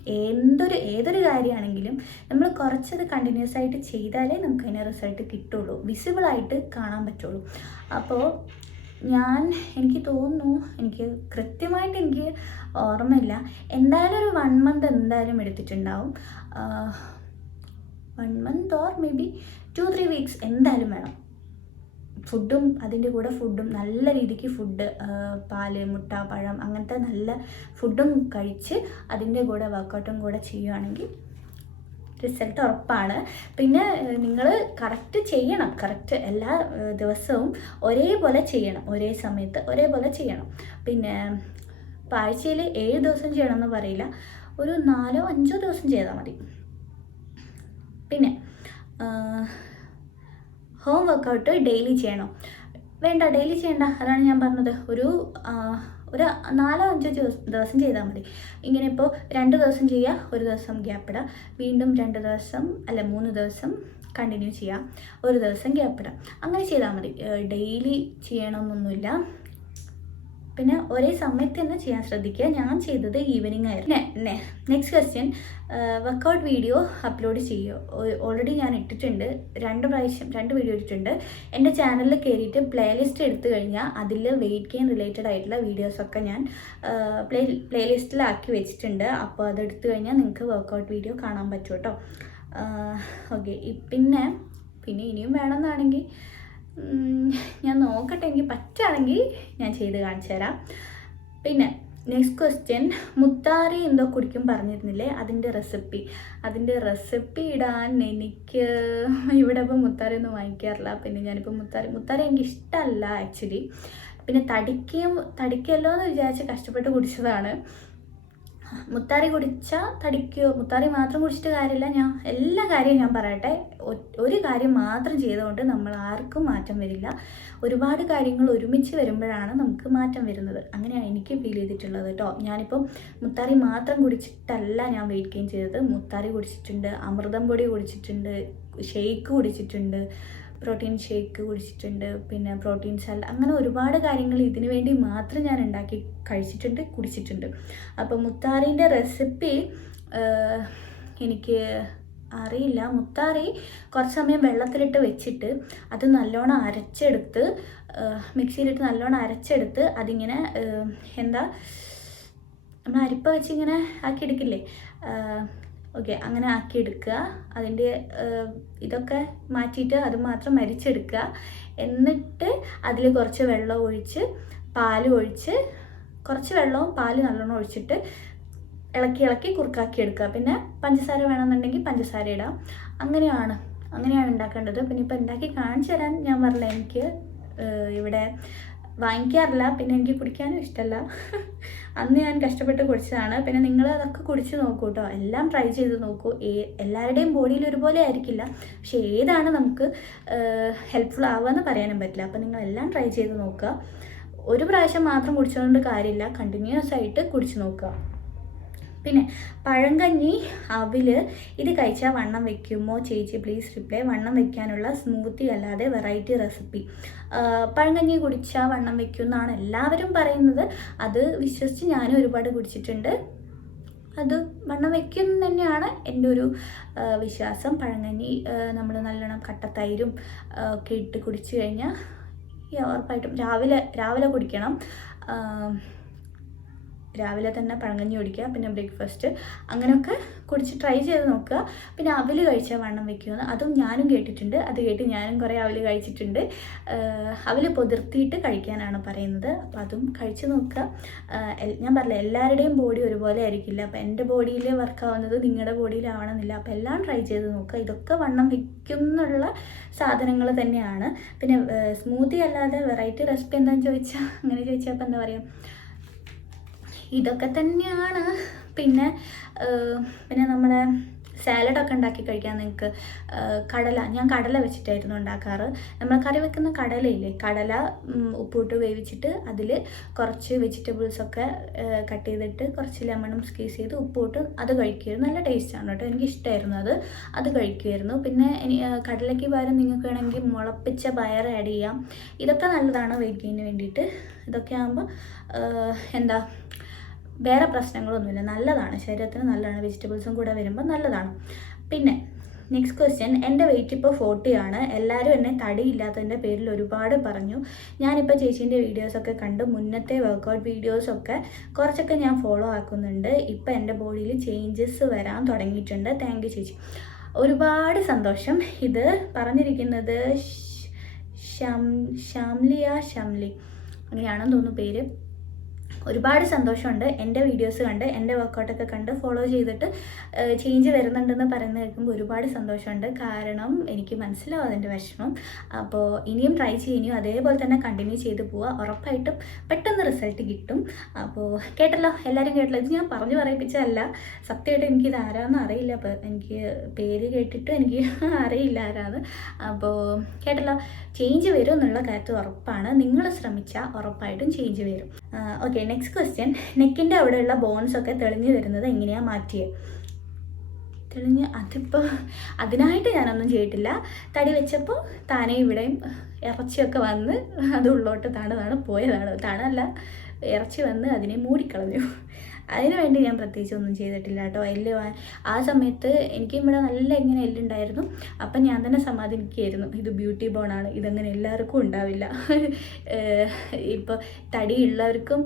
എന്തൊരു ഏതൊരു കാര്യമാണെങ്കിലും നമ്മൾ കുറച്ചത് കണ്ടിന്യൂസ് ആയിട്ട് ചെയ്താലേ നമുക്ക് അതിനെ റിസൾട്ട് കിട്ടുള്ളൂ. വിസിബിളായിട്ട് കാണാൻ പറ്റുള്ളൂ. അപ്പോൾ ഞാൻ എനിക്ക് തോന്നുന്നു എനിക്ക് കൃത്യമായിട്ട് എനിക്ക് ഓർമ്മയില്ല. എന്തായാലും ഒരു വൺ മന്ത് എന്തായാലും എടുത്തിട്ടുണ്ടാവും. One month or maybe two three weeks എന്തായാലും വേണം. ഫുഡും അതിന്റെ കൂടെ ഫുഡും നല്ല രീതിക്ക് ഫുഡ് പാൽ മുട്ട പഴം അങ്ങനത്തെ നല്ല ഫുഡും കഴിച്ച് അതിന്റെ കൂടെ വർക്കൗട്ടും കൂടെ ചെയ്യുകയാണെങ്കിൽ റിസൾട്ട് ഉറപ്പാണ്. പിന്നെ നിങ്ങൾ കറക്റ്റ് ചെയ്യണം. കറക്റ്റ് എല്ലാ ദിവസവും ഒരേപോലെ ചെയ്യണം. ഒരേ സമയത്ത് ഒരേപോലെ ചെയ്യണം. പിന്നെ പാഴ്ചയിൽ ഏഴ് ദിവസം ചെയ്യണം എന്ന് പറയില്ല. ഒരു നാലോ അഞ്ചോ ദിവസം ചെയ്താൽ മതി. പിന്നെ ഹോം വർക്കൗട്ട് ഡെയിലി ചെയ്യണം. വേണ്ട ഡെയിലി ചെയ്യണ്ട. അതാണ് ഞാൻ പറഞ്ഞത്. ഒരു ഒരു നാലോ അഞ്ചോ ദിവസം ചെയ്താൽ മതി. ഇങ്ങനെ ഇപ്പോൾ രണ്ട് ദിവസം ചെയ്യുക ഒരു ദിവസം ഗ്യാപ്പ് ഇടുക വീണ്ടും രണ്ട് ദിവസം അല്ല മൂന്ന് ദിവസം കണ്ടിന്യൂ ചെയ്യാം. ഒരു ദിവസം ഗ്യാപ്പ് ഇടാം. അങ്ങനെ ചെയ്താൽ മതി. ഡെയിലി ചെയ്യണമെന്നൊന്നുമില്ല പിന്നെ ഒരേ സമയത്ത് തന്നെ ചെയ്യാൻ ശ്രദ്ധിക്കുക. ഞാൻ ചെയ്തത് ഈവനിങ് ആയിരുന്നു. Next question workout video upload ചെയ്യുമോ ഓൾറെഡി ഞാൻ ഇട്ടിട്ടുണ്ട്. രണ്ട് പ്രാവശ്യം രണ്ട് വീഡിയോ ഇട്ടിട്ടുണ്ട്. എന്റെ ചാനലിൽ കയറിയിട്ട് പ്ലേലിസ്റ്റ് എടുത്തു കഴിഞ്ഞാൽ അതിൽ വെയിറ്റ് ഗെയിൻ റിലേറ്റഡ് ആയിട്ടുള്ള വീഡിയോസൊക്കെ ഞാൻ പ്ലേ പ്ലേലിസ്റ്റിലാക്കി വെച്ചിട്ടുണ്ട്. അപ്പോൾ അതെടുത്തു കഴിഞ്ഞാൽ നിങ്ങൾക്ക് വർക്കൗട്ട് വീഡിയോ കാണാൻ പറ്റും കേട്ടോ. ഓക്കെ പിന്നെ പിന്നെ ഇനിയും വേണമെന്നാണെങ്കിൽ ഞാൻ നോക്കട്ടെ എനിക്ക് പറ്റുകയാണെങ്കിൽ ഞാൻ ചെയ്ത് കാണിച്ചു തരാം. പിന്നെ നെക്സ്റ്റ് ക്വസ്റ്റ്യൻ മുത്താറി എന്തോ കുടിക്കും പറഞ്ഞിരുന്നില്ലേ? അതിന്റെ റെസിപ്പി അതിന്റെ റെസിപ്പി ഇടാൻ എനിക്ക് ഇവിടെ ഇപ്പം മുത്താറി ഒന്നും വാങ്ങിക്കാറില്ല. പിന്നെ ഞാനിപ്പോൾ മുത്താറി മുത്താറി എനിക്ക് ഇഷ്ടമല്ല ആക്ച്വലി പിന്നെ തടിക്കും തടിക്കല്ലോ എന്ന് വിചാരിച്ച് കഷ്ടപ്പെട്ട് കുടിച്ചതാണ്. മുത്താറി കുടിച്ചാൽ തടിക്കോ? മുത്താറി മാത്രം കുടിച്ചിട്ട് കാര്യമില്ല. ഞാൻ എല്ലാ കാര്യവും ഞാൻ പറയട്ടെ. ഒരു കാര്യം മാത്രം ചെയ്തുകൊണ്ട് നമ്മൾ ആർക്കും മാറ്റം വരില്ല. ഒരുപാട് കാര്യങ്ങൾ ഒരുമിച്ച് വരുമ്പോഴാണ് നമുക്ക് മാറ്റം വരുന്നത്. അങ്ങനെയാണ് എനിക്ക് ഫീൽ ചെയ്തിട്ടുള്ളത് കേട്ടോ ഞാനിപ്പം മുത്താറി മാത്രം കുടിച്ചിട്ടല്ല ഞാൻ വെയിറ്റ് ഗെയിൻ ചെയ്തത്. മുത്താറി കുടിച്ചിട്ടുണ്ട് അമൃതം പൊടി കുടിച്ചിട്ടുണ്ട് ഷെയ്ക്ക് കുടിച്ചിട്ടുണ്ട് പ്രോട്ടീൻ ഷേക്ക് കുടിച്ചിട്ടുണ്ട് പിന്നെ പ്രോട്ടീൻ സാലഡ് അങ്ങനെ ഒരുപാട് കാര്യങ്ങൾ ഇതിനു വേണ്ടി മാത്രം ഞാൻ ഉണ്ടാക്കി കഴിച്ചിട്ടുണ്ട് കുടിച്ചിട്ടുണ്ട്. അപ്പോൾ മുത്താറിന്റെ റെസിപ്പി എനിക്ക് അറിയില്ല. മുത്താറി കുറച്ച് സമയം വെള്ളത്തിലിട്ട് വെച്ചിട്ട് അത് നല്ലോണം അരച്ചെടുത്ത് മിക്സിയിലിട്ട് നല്ലോണം അരച്ചെടുത്ത് അതിങ്ങനെ എന്താ നമ്മൾ അരിപ്പ വെച്ചിങ്ങനെ ആക്കിയെടുക്കില്ലേ? ഓക്കെ അങ്ങനെ ആക്കി എടുക്കുക അതിന്റെ ഇതൊക്കെ മാറ്റിയിട്ട് അത് മാത്രം മരിച്ചെടുക്കുക എന്നിട്ട് അതിൽ കുറച്ച് വെള്ളം ഒഴിച്ച് പാൽ ഒഴിച്ച് കുറച്ച് വെള്ളവും പാൽ നല്ലോണം ഒഴിച്ചിട്ട് ഇളക്കി ഇളക്കി കുറുക്കാക്കി എടുക്കുക. പിന്നെ പഞ്ചസാര വേണമെന്നുണ്ടെങ്കിൽ പഞ്ചസാര ഇടാം. അങ്ങനെയാണ് അങ്ങനെയാണ് ഉണ്ടാക്കേണ്ടത്. പിന്നെ ഇപ്പോൾ ഉണ്ടാക്കി കാണിച്ചു തരാൻ ഞാൻ പറഞ്ഞില്ല എനിക്ക് ഇവിടെ വാങ്ങിക്കാറില്ല. പിന്നെ എനിക്ക് കുടിക്കാനും ഇഷ്ടമല്ല അന്ന് ഞാൻ കഷ്ടപ്പെട്ട് കുടിച്ചതാണ്. പിന്നെ നിങ്ങൾ അതൊക്കെ കുടിച്ച് നോക്കൂ കേട്ടോ എല്ലാം ട്രൈ ചെയ്ത് നോക്കൂ. ഏ എല്ലാവരുടെയും ബോഡിയിൽ ഒരുപോലെ ആയിരിക്കില്ല. പക്ഷെ ഏതാണ് നമുക്ക് ഹെൽപ്ഫുൾ ആവുക പറയാനും പറ്റില്ല. അപ്പോൾ നിങ്ങൾ എല്ലാം ട്രൈ ചെയ്ത് നോക്കുക. ഒരു പ്രാവശ്യം മാത്രം കുടിച്ചുകൊണ്ട് കാര്യമില്ല. കണ്ടിന്യൂസ് ആയിട്ട് കുടിച്ച് നോക്കുക. പിന്നെ പഴങ്കഞ്ഞി അവിൽ ഇത് കഴിച്ചാൽ വണ്ണം വെക്കുമോ? ചേച്ചി പ്ലീസ് റിപ്ലൈ വണ്ണം വെക്കാനുള്ള സ്മൂത്തി അല്ലാതെ വെറൈറ്റി റെസിപ്പി പഴങ്കഞ്ഞി കുടിച്ചാൽ വണ്ണം വെക്കും എന്നാണ് എല്ലാവരും പറയുന്നത്. അത് വിശ്വസിച്ച് ഞാനും ഒരുപാട് കുടിച്ചിട്ടുണ്ട്. അത് വണ്ണം വെക്കും തന്നെയാണ് എന്റെ ഒരു വിശ്വാസം. പഴങ്കഞ്ഞി നമ്മൾ നല്ലോണം കട്ടത്തൈരും ഒക്കെ ഇട്ട് കുടിച്ചു കഴിഞ്ഞാൽ ഉറപ്പായിട്ടും രാവിലെ രാവിലെ കുടിക്കണം. രാവിലെ തന്നെ പഴങ്കഞ്ഞി കുടിക്കുക പിന്നെ ബ്രേക്ക്ഫാസ്റ്റ് അങ്ങനെയൊക്കെ കുടിച്ച് ട്രൈ ചെയ്ത് നോക്കുക. പിന്നെ അവൽ കഴിച്ചാൽ വണ്ണം വെക്കുമെന്ന് അതും ഞാനും കേട്ടിട്ടുണ്ട്. അത് കേട്ട് ഞാനും കുറേ അവൽ കഴിച്ചിട്ടുണ്ട്. അവൽ പൊതിർത്തിയിട്ട് കഴിക്കാനാണ് പറയുന്നത്. അപ്പം അതും കഴിച്ച് നോക്കുക. ഞാൻ പറഞ്ഞില്ല എല്ലാവരുടെയും ബോഡി ഒരുപോലെ ആയിരിക്കില്ല. അപ്പം എന്റെ ബോഡിയിൽ വർക്കാവുന്നത് നിങ്ങളുടെ ബോഡിയിൽ ആവണമെന്നില്ല. അപ്പം എല്ലാം ട്രൈ ചെയ്ത് നോക്കുക. ഇതൊക്കെ വണ്ണം വെക്കും എന്നുള്ള സാധനങ്ങൾ തന്നെയാണ്. പിന്നെ സ്മൂത്തി അല്ലാതെ വെറൈറ്റി റെസിപ്പി എന്താണെന്ന് ചോദിച്ചാൽ അങ്ങനെ ചോദിച്ചാൽ അപ്പം എന്താ പറയുക ഇതൊക്കെ തന്നെയാണ്. പിന്നെ പിന്നെ നമ്മുടെ സാലഡൊക്കെ ഉണ്ടാക്കി കഴിക്കാൻ നിങ്ങൾക്ക് കടല ഞാൻ കടല വെച്ചിട്ടായിരുന്നു ഉണ്ടാക്കാറ്. നമ്മൾ കറി വെക്കുന്ന കടലയില്ലേ കടല ഉപ്പിട്ട് വേവിച്ചിട്ട് അതിൽ കുറച്ച് വെജിറ്റബിൾസൊക്കെ കട്ട് ചെയ്തിട്ട് കുറച്ച് ലെമണും സ്ക്വീസ് ചെയ്ത് ഉപ്പിട്ട് അത് കഴിക്കുമായിരുന്നു നല്ല ടേസ്റ്റാണ് കേട്ടോ എനിക്ക് ഇഷ്ടമായിരുന്നു അത്. അത് കഴിക്കുമായിരുന്നു പിന്നെ കടലയ്ക്ക് പകരം നിങ്ങൾക്ക് വേണമെങ്കിൽ മുളപ്പിച്ച പയർ ആഡ് ചെയ്യാം. ഇതൊക്കെ നല്ലതാണ് വെയിറ്റ് ഗെയിന് വേണ്ടിയിട്ട്. ഇതൊക്കെ ആകുമ്പോൾ എന്താ വേറെ പ്രശ്നങ്ങളൊന്നുമില്ല. നല്ലതാണ്. ശരീരത്തിന് നല്ലതാണ്. വെജിറ്റബിൾസും കൂടെ വരുമ്പോൾ നല്ലതാണ്. പിന്നെ നെക്സ്റ്റ് ക്വസ്റ്റ്യൻ എന്റെ വെയിറ്റ് ഇപ്പോൾ ഫോർട്ടി ആണ്. എല്ലാവരും എന്നെ തടിയില്ലാത്തതിന്റെ പേരിൽ ഒരുപാട് പറഞ്ഞു. ഞാനിപ്പോൾ ചേച്ചീന്റെ വീഡിയോസൊക്കെ കണ്ട് മുന്നത്തെ വർക്കൗട്ട് വീഡിയോസൊക്കെ കുറച്ചൊക്കെ ഞാൻ ഫോളോ ആക്കുന്നുണ്ട്. ഇപ്പോൾ എന്റെ ബോഡിയിൽ ചേഞ്ചസ് വരാൻ തുടങ്ങിയിട്ടുണ്ട്. താങ്ക് ചേച്ചി. ഒരുപാട് സന്തോഷം. ഇത് പറഞ്ഞിരിക്കുന്നത് ഷ്- ഷംലിയ ഷംലി അങ്ങനെയാണെന്ന് തോന്നുന്നു പേര്. ഒരുപാട് സന്തോഷമുണ്ട്. എന്റെ വീഡിയോസ് കണ്ട് എന്റെ വർക്കൗട്ടൊക്കെ കണ്ട് ഫോളോ ചെയ്തിട്ട് ചേഞ്ച് വരുന്നുണ്ടെന്ന് പറയുന്നത് കേൾക്കുമ്പോൾ ഒരുപാട് സന്തോഷമുണ്ട്. കാരണം എനിക്ക് മനസ്സിലാവും അതിന്റെ വിഷമം. അപ്പോൾ ഇനിയും ട്രൈ ചെയ്യും അതേപോലെ തന്നെ കണ്ടിന്യൂ ചെയ്ത് പോവുക ഉറപ്പായിട്ടും പെട്ടെന്ന് റിസൾട്ട് കിട്ടും. അപ്പോൾ കേട്ടല്ലോ എല്ലാവരും കേട്ടല്ലോ. ഇത് ഞാൻ പറഞ്ഞു പറയിപ്പിച്ചതല്ല. സത്യമായിട്ട് എനിക്കിത് ആരാന്ന് അറിയില്ല. അപ്പോൾ എനിക്ക് പേര് കേട്ടിട്ടും എനിക്ക് അറിയില്ല ആരാന്ന്. അപ്പോൾ കേട്ടല്ലോ ചേഞ്ച് വരും എന്നുള്ള കാര്യത്തിൽ ഉറപ്പാണ്. നിങ്ങൾ ശ്രമിച്ചാൽ ഉറപ്പായിട്ടും ചേഞ്ച് വരും. ഓക്കെ നെക്സ്റ്റ് ക്വസ്റ്റ്യൻ നെക്കിന്റെ അവിടെയുള്ള ബോൺസ് ഒക്കെ തെളിഞ്ഞു വരുന്നത് എങ്ങനെയാണ് മാറ്റിയത് തെളിഞ്ഞ് അതിപ്പോൾ അതിനായിട്ട് ഞാനൊന്നും ചെയ്തിട്ടില്ല. തടി വെച്ചപ്പോൾ താനേ ഇവിടെയും ഇറച്ചിയൊക്കെ വന്ന് അത് ഉള്ളോട്ട് താണ് താണ് പോയതാണ്. താണല്ല ഇറച്ചി വന്ന് അതിനെ മൂടിക്കളഞ്ഞു. അതിന് വേണ്ടി ഞാൻ പ്രത്യേകിച്ച് ഒന്നും ചെയ്തിട്ടില്ല കേട്ടോ. എല്ല് ആ സമയത്ത് എനിക്ക് ഇവിടെ നല്ല ഇങ്ങനെ എല്ലുണ്ടായിരുന്നു. അപ്പം ഞാൻ തന്നെ സമാധാനിക്കുകയായിരുന്നു. ഇത് ബ്യൂട്ടി ബോണാണ് ഇതങ്ങനെ എല്ലാവർക്കും ഉണ്ടാവില്ല. ഇപ്പോൾ തടിയുള്ളവർക്കും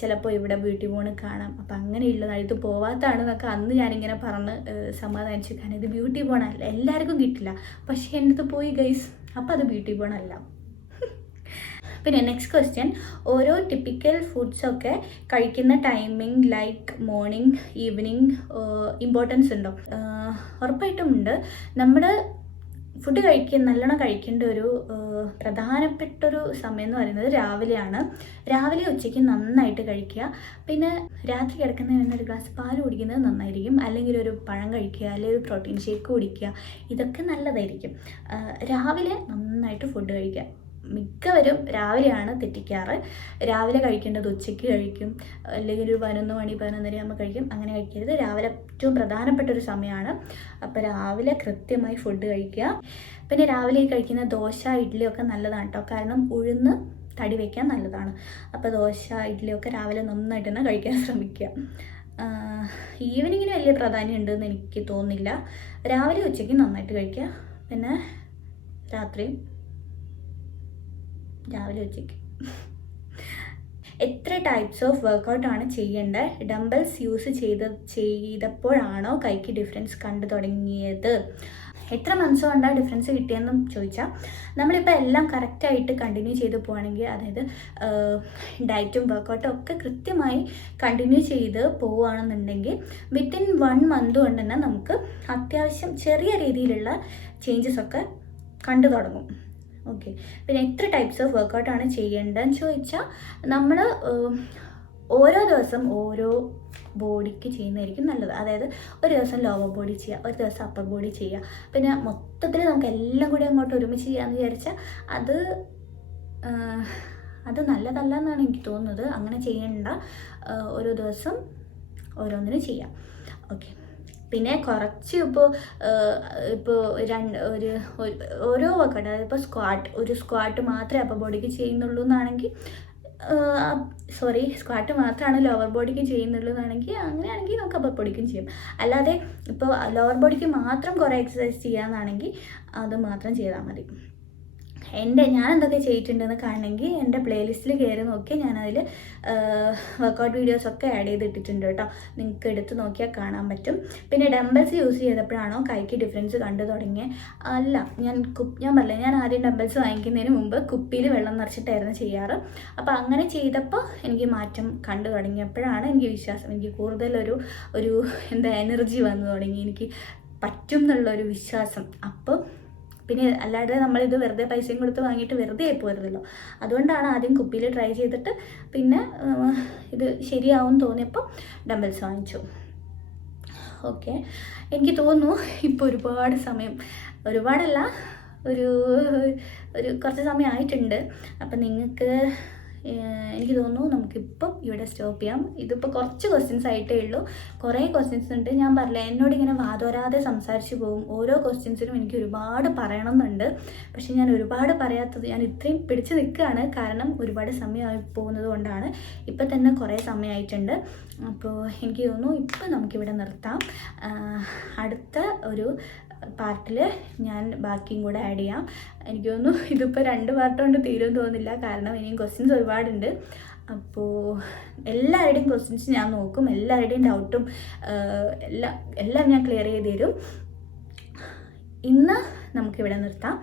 ചിലപ്പോൾ ഇവിടെ ബ്യൂട്ടി ബോണ് കാണാം. അപ്പം അങ്ങനെയുള്ളതാണ് ഇത് പോവാത്തതാണെന്നൊക്കെ അന്ന് ഞാനിങ്ങനെ പറഞ്ഞ് സമാധാനിച്ചു. കാരണം ഇത് ബ്യൂട്ടി ബോണല്ല എല്ലാവർക്കും കിട്ടില്ല. പക്ഷേ എന്റെ അടുത്ത് പോയി ഗൈസ് അപ്പം അത് ബ്യൂട്ടി ബോണല്ല പിന്നെ നെക്സ്റ്റ് ക്വസ്റ്റ്യൻ ഓരോ ടിപ്പിക്കൽ ഫുഡ്സൊക്കെ കഴിക്കുന്ന timing like morning evening importance ഉണ്ടോ? ഉറപ്പായിട്ടും ഉണ്ട്. നമ്മുടെ ഫുഡ് കഴിക്കുക നല്ലോണം കഴിക്കേണ്ട ഒരു പ്രധാനപ്പെട്ടൊരു സമയം എന്ന് പറയുന്നത് രാവിലെയാണ്. രാവിലെ ഉച്ചയ്ക്ക് നന്നായിട്ട് കഴിക്കുക. പിന്നെ രാത്രി കിടക്കുന്നതിന് മുന്നേ ഒരു ഗ്ലാസ് പാൽ കുടിക്കുന്നത് നന്നായിരിക്കും. അല്ലെങ്കിൽ ഒരു പഴം കഴിക്കുക അല്ലെങ്കിൽ ഒരു പ്രോട്ടീൻ ഷേക്ക് കുടിക്കുക ഇതൊക്കെ നല്ലതായിരിക്കും. രാവിലെ നന്നായിട്ട് ഫുഡ് കഴിക്കുക. മിക്കവരും രാവിലെയാണ് തെറ്റിക്കാറ്. രാവിലെ കഴിക്കേണ്ടത് ഉച്ചയ്ക്ക് കഴിക്കും. അല്ലെങ്കിൽ ഒരു പതിനൊന്ന് മണി പതിനൊന്നര ആകുമ്പോൾ കഴിക്കും. അങ്ങനെ കഴിക്കരുത്. രാവിലെ ഏറ്റവും പ്രധാനപ്പെട്ട ഒരു സമയമാണ്. അപ്പോൾ രാവിലെ കൃത്യമായി ഫുഡ് കഴിക്കുക. പിന്നെ രാവിലെ കഴിക്കുന്ന ദോശ ഇഡ്ഡലിയൊക്കെ നല്ലതാണ് കേട്ടോ കാരണം ഉഴുന്ന് തടി വയ്ക്കാൻ നല്ലതാണ്. അപ്പോൾ ദോശ ഇഡ്ഡലിയൊക്കെ രാവിലെ നന്നായിട്ട് തന്നെ കഴിക്കാൻ ശ്രമിക്കുക. ഈവനിങ്ങിന് വലിയ പ്രാധാന്യം ഉണ്ടെന്ന് എനിക്ക് തോന്നുന്നില്ല. രാവിലെ ഉച്ചയ്ക്ക് നന്നായിട്ട് കഴിക്കുക. പിന്നെ രാത്രിയും രാവിലെ ഉച്ചയ്ക്ക്. എത്ര ടൈപ്സ് ഓഫ് വർക്കൗട്ടാണ് ചെയ്യേണ്ടത് ഡംബൽസ് യൂസ് ചെയ്ത് ചെയ്തപ്പോഴാണോ കൈക്ക് ഡിഫറൻസ് കണ്ടു തുടങ്ങിയത്? എത്ര മന്ത്സ് കൊണ്ടാണ് ഡിഫറൻസ് കിട്ടിയെന്നും ചോദിച്ചാൽ നമ്മളിപ്പോൾ എല്ലാം കറക്റ്റായിട്ട് കണ്ടിന്യൂ ചെയ്ത് പോവുകയാണെങ്കിൽ അതായത് ഡയറ്റും വർക്കൗട്ടും ഒക്കെ കൃത്യമായി കണ്ടിന്യൂ ചെയ്ത് പോവുകയാണെന്നുണ്ടെങ്കിൽ വിത്തിൻ വൺ മന്ത് കൊണ്ട് തന്നെ നമുക്ക് അത്യാവശ്യം ചെറിയ രീതിയിലുള്ള ചേഞ്ചസ് ഒക്കെ കണ്ടു തുടങ്ങും. ഓക്കെ പിന്നെ എത്ര ടൈപ്സ് ഓഫ് വർക്കൗട്ടാണ് ചെയ്യേണ്ടതെന്ന് ചോദിച്ചാൽ നമ്മൾ ഓരോ ദിവസം ഓരോ ബോഡിക്ക് ചെയ്യുന്നതായിരിക്കും നല്ലത്. അതായത് ഒരു ദിവസം ലോവർ ബോഡി ചെയ്യുക ഒരു ദിവസം അപ്പർ ബോഡി ചെയ്യുക പിന്നെ മൊത്തത്തിൽ നമുക്ക് എല്ലാം കൂടി അങ്ങോട്ട് ഒരുമിച്ച് ചെയ്യാമെന്ന് വിചാരിച്ചാൽ അത് അത് നല്ലതല്ല എന്നാണ് എനിക്ക് തോന്നുന്നത്. അങ്ങനെ ചെയ്യേണ്ട. ഓരോ ദിവസം ഓരോന്നിനും ചെയ്യാം. ഓക്കെ പിന്നെ കുറച്ച് ഇപ്പോൾ ഇപ്പോൾ രണ്ട് ഒരു ഓരോ വർക്കൗട്ട് അതായത് ഇപ്പോൾ സ്ക്വാട്ട് ഒരു സ്ക്വാട്ട് മാത്രമേ അപ്പർ ബോഡിക്ക് ചെയ്യുന്നുള്ളൂ എന്നാണെങ്കിൽ സോറി സ്ക്വാട്ട് മാത്രമാണ് ലോവർ ബോഡിക്ക് ചെയ്യുന്നുള്ളൂ എന്നാണെങ്കിൽ അങ്ങനെയാണെങ്കിൽ നമുക്ക് അപ്പർ ബോഡിക്കും ചെയ്യാം. അല്ലാതെ ഇപ്പോൾ ലോവർ ബോഡിക്ക് മാത്രം കുറേ എക്സസൈസ് ചെയ്യാമെന്നാണെങ്കിൽ അത് മാത്രം ചെയ്താൽ മതി. എന്റെ ഞാൻ എന്തൊക്കെ ചെയ്തിട്ടുണ്ടെന്ന് കാണണമെങ്കിൽ എന്റെ പ്ലേലിസ്റ്റിൽ കയറി നോക്കി ഞാനതിൽ വർക്കൗട്ട് വീഡിയോസ് ഒക്കെ ആഡ് ചെയ്തിട്ടിട്ടുണ്ട് കേട്ടോ. നിങ്ങൾക്ക് എടുത്ത് നോക്കിയാൽ കാണാൻ പറ്റും. പിന്നെ ഡംബൽസ് യൂസ് ചെയ്തപ്പോഴാണോ കൈക്ക് ഡിഫറൻസ് കണ്ടു തുടങ്ങിയത് അല്ല ഞാൻ കുപ്പ് ഞാൻ പറഞ്ഞില്ല ഞാൻ ആദ്യം ഡംബൽസ് വാങ്ങിക്കുന്നതിന് മുമ്പ് കുപ്പിയിൽ വെള്ളം നിറച്ചിട്ടായിരുന്നു ചെയ്യാറ്. അപ്പോൾ അങ്ങനെ ചെയ്തപ്പോൾ എനിക്ക് മാറ്റം കണ്ടു തുടങ്ങിയപ്പോഴാണ് എനിക്ക് വിശ്വാസം എനിക്ക് കൂടുതലൊരു ഒരു എന്താ എനർജി വന്നു തുടങ്ങി. എനിക്ക് പറ്റും എന്നുള്ളൊരു വിശ്വാസം. അപ്പോൾ പിന്നെ അല്ലാതെ നമ്മളിത് വെറുതെ പൈസയും കൊടുത്ത് വാങ്ങിയിട്ട് വെറുതെ പോരുന്നല്ലോ അതുകൊണ്ടാണ് ആദ്യം കുപ്പിയിൽ ട്രൈ ചെയ്തിട്ട് പിന്നെ ഇത് ശരിയാവും തോന്നിയപ്പോൾ ഡംബൽസ് വാങ്ങിച്ചു. ഓക്കെ എനിക്ക് തോന്നുന്നു ഇപ്പോൾ ഒരുപാട് സമയം ഒരുപാടല്ല ഒരു ഒരു കുറച്ച് സമയം ആയിട്ടുണ്ട്. അപ്പം നിങ്ങൾക്ക് എനിക്ക് തോന്നുന്നു നമുക്കിപ്പം ഇവിടെ സ്റ്റോപ്പ് ചെയ്യാം. ഇതിപ്പോൾ കുറച്ച് ക്വസ്റ്റ്യൻസ് ആയിട്ടേ ഉള്ളൂ. കുറേ ക്വസ്റ്റ്യൻസ് ഉണ്ട്. ഞാൻ പറഞ്ഞില്ല എന്നോട് ഇങ്ങനെ വാതോരാതെ സംസാരിച്ച് പോകും. ഓരോ ക്വസ്റ്റ്യൻസിനും എനിക്ക് ഒരുപാട് പറയണം എന്നുണ്ട് പക്ഷേ ഞാൻ ഒരുപാട് പറയാത്തത് ഞാൻ ഇത്രയും പിടിച്ചു നിൽക്കുകയാണ്. കാരണം ഒരുപാട് സമയമായി പോകുന്നത് കൊണ്ടാണ്. ഇപ്പം തന്നെ കുറേ സമയമായിട്ടുണ്ട്. അപ്പോൾ എനിക്ക് തോന്നുന്നു ഇപ്പം നമുക്കിവിടെ നിർത്താം. അടുത്ത ഒരു പാർട്ടിൽ ഞാൻ ബാക്കിയും കൂടെ ആഡ് ചെയ്യാം. എനിക്ക് തോന്നുന്നു ഇതിപ്പോൾ രണ്ട് പാർട്ട് കൊണ്ട് തീരുമെന്ന് തോന്നുന്നില്ല. കാരണം ഇനിയും ക്വസ്റ്റ്യൻസ് ഒരുപാടുണ്ട്. അപ്പോൾ എല്ലാവരുടെയും ക്വസ്റ്റ്യൻസ് ഞാൻ നോക്കും. എല്ലാവരുടെയും ഡൗട്ടും എല്ലാം എല്ലാം ഞാൻ ക്ലിയർ ചെയ്ത് തരും. ഇന്ന് നമുക്കിവിടെ നിർത്താം.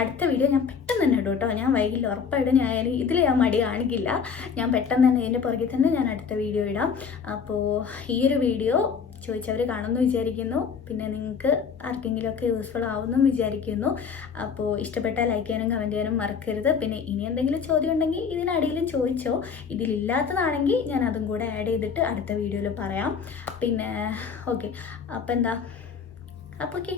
അടുത്ത വീഡിയോ ഞാൻ പെട്ടെന്ന് തന്നെ ഇടും കേട്ടോ. ഞാൻ വൈകില്ല ഉറപ്പായിട്ടും ഞാൻ ഇതിൽ ഞാൻ മടി കാണിക്കില്ല. ഞാൻ പെട്ടെന്ന് തന്നെ ഇതിന്റെ പുറകിൽ തന്നെ ഞാൻ അടുത്ത വീഡിയോ ഇടാം. അപ്പോൾ ഈ ഒരു വീഡിയോ ചോദിച്ചവർ കാണുമെന്ന് വിചാരിക്കുന്നു. പിന്നെ നിങ്ങൾക്ക് ആർക്കെങ്കിലുമൊക്കെ യൂസ്ഫുൾ ആവുമെന്നും വിചാരിക്കുന്നു. അപ്പോൾ ഇഷ്ടപ്പെട്ടാൽ ലൈക്ക് ചെയ്യാനും കമന്റ് ചെയ്യാനും മറക്കരുത്. പിന്നെ ഇനി എന്തെങ്കിലും ചോദ്യം ഉണ്ടെങ്കിൽ ഇതിനടിയിലും ചോദിച്ചോ. ഇതിലില്ലാത്തതാണെങ്കിൽ ഞാൻ അതും കൂടെ ആഡ് ചെയ്തിട്ട് അടുത്ത വീഡിയോയിൽ പറയാം. പിന്നെ ഓക്കെ അപ്പോൾ എന്താ? അപ്പോൾ ഓക്കെ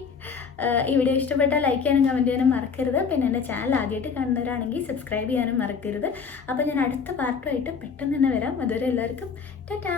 ഈ വീഡിയോ ഇഷ്ടപ്പെട്ടാൽ ലൈക്ക് ചെയ്യാനും കമന്റ് ചെയ്യാനും മറക്കരുത്. പിന്നെ എന്റെ ചാനൽ ആദ്യമായിട്ട് കാണുന്നവരാണെങ്കിൽ സബ്സ്ക്രൈബ് ചെയ്യാനും മറക്കരുത്. അപ്പോൾ ഞാൻ അടുത്ത പാർട്ടുമായിട്ട് പെട്ടെന്ന് തന്നെ വരാം. അതുവരെ എല്ലാവർക്കും ടാറ്റാ!